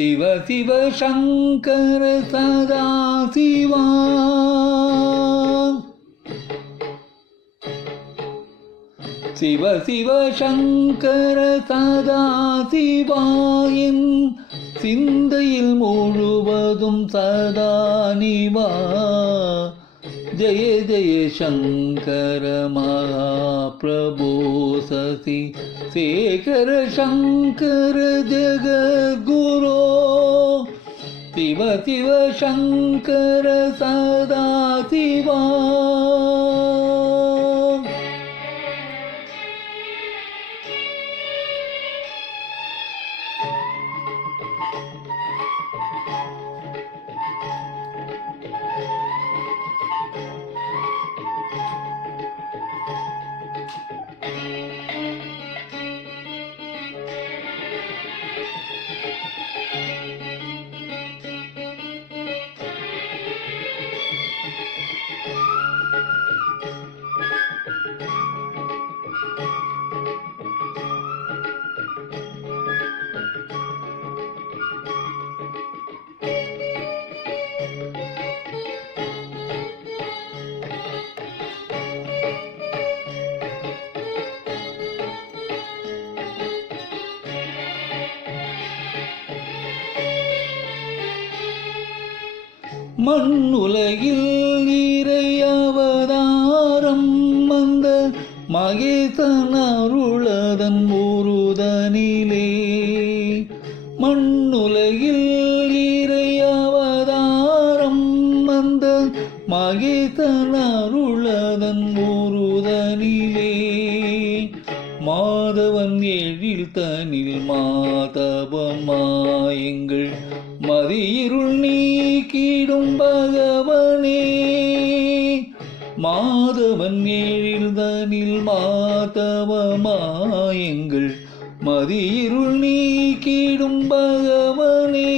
சிவ சிவ சங்கர சதா சிவா. சிவ சிவ சங்கர சதா சிவாயின் சிந்தையில் முழுவதும் சதா நிவா. ஜெய ஜெய சங்கர மகாபிரபோ சசி சேகர சங்கர ஜெகத்குரோ. சிவ சிவ சங்கர சதா சிவா. மண்ணுலகில் இறை அவதாரம் வந்த மகேசன் அருளதன் முருதனிலே. மண்ணுலகில் இறை அவதாரம் வந்த மகேசன் அருளதன் முருதனிலே. மாதவன் எழில் தனில் மாதவமாயங்கள் மதியிருள் நீக்கிடும் பகவனே. மாதவன் எழில் தனில் மாதவமாயங்கள் மதியிருள் நீக்கிடும் பகவனே.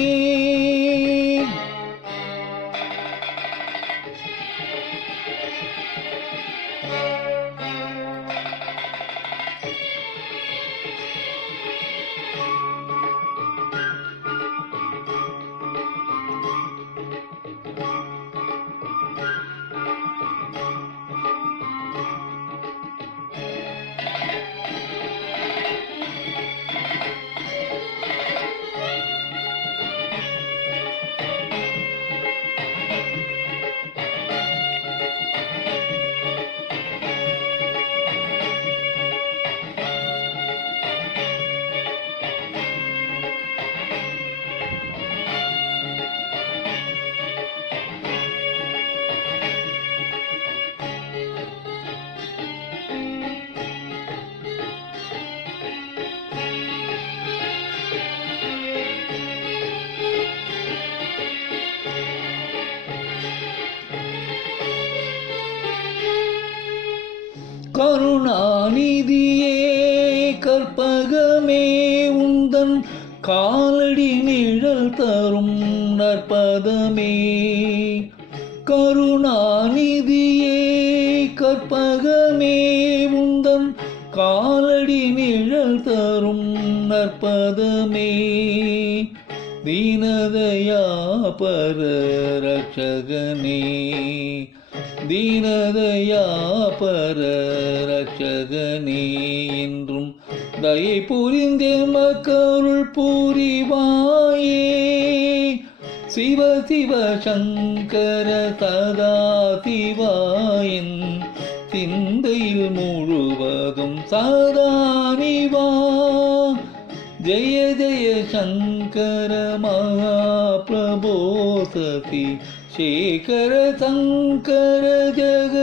கருணாநிதியே கற்பகமே உந்தன் காலடி நிழல் தரும் நற்பதமே. கருணாநிதியே கற்பகமே உந்தன் காலடி நிழல் தரும் நற்பதமே. தீனதயா பர ரட்சகனே. தீனதயா பர ரட்சகனே என்றும் தயை புரிந்தே மக்கருள் புரிவாயே. சிவ சிவ சங்கர சதா சிவாயன் சிந்தையில் முழுவதும் சதா நிவா. ஜெய ஜெய சங்கர மகாபிரபோ சதி சேகர சங்கர ஜெக